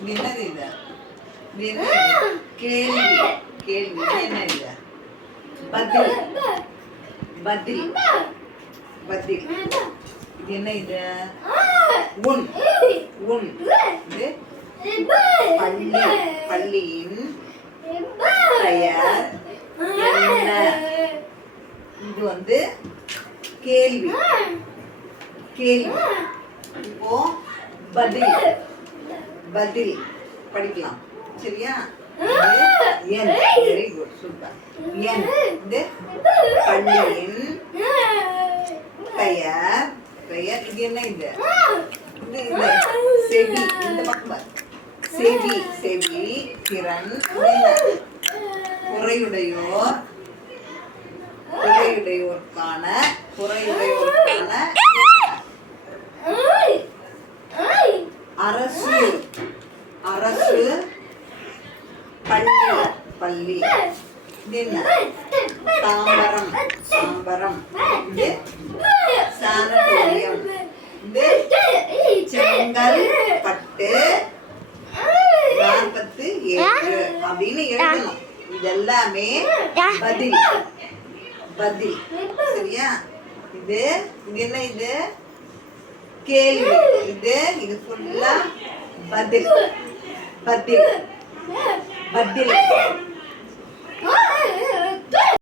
இது என்னது இது? இது என்ன? கேள்வி. கேள்வி. இது என்ன இது? பதில். பதில். பதில். இது என்ன இது? உன். உன். இது பள்ளி. பள்ளியின் பெயர் என்ன? இது வந்து கேள்வி. கேள்வி. இப்போ பதில். பதில் படிக்கலாம். சரியா? என். Very good. சூப்பர். என். இது பள்ளியின் பெயர். பெயர். இது என்ன இது? இது இந்த செவி. இந்த பக்கம் செவி. செவி. திறன். குறையுடையோர். குறையுடையோருக்கான குறையுடையோருக்கான அரசு. அரசு. பள்ளி. பள்ளி. இது என்ன? தாம்பரம். தாம்பரம். இது சானட்டோரியம். இது செங்கல்பட்டு 47 அப்படின்னு எழுதணும். இதெல்லாமே பதில். பதில். சரியா? இது இது என்ன? இது கேள்வி. இது ஃபுல்லா பதில். பதில். பதில்.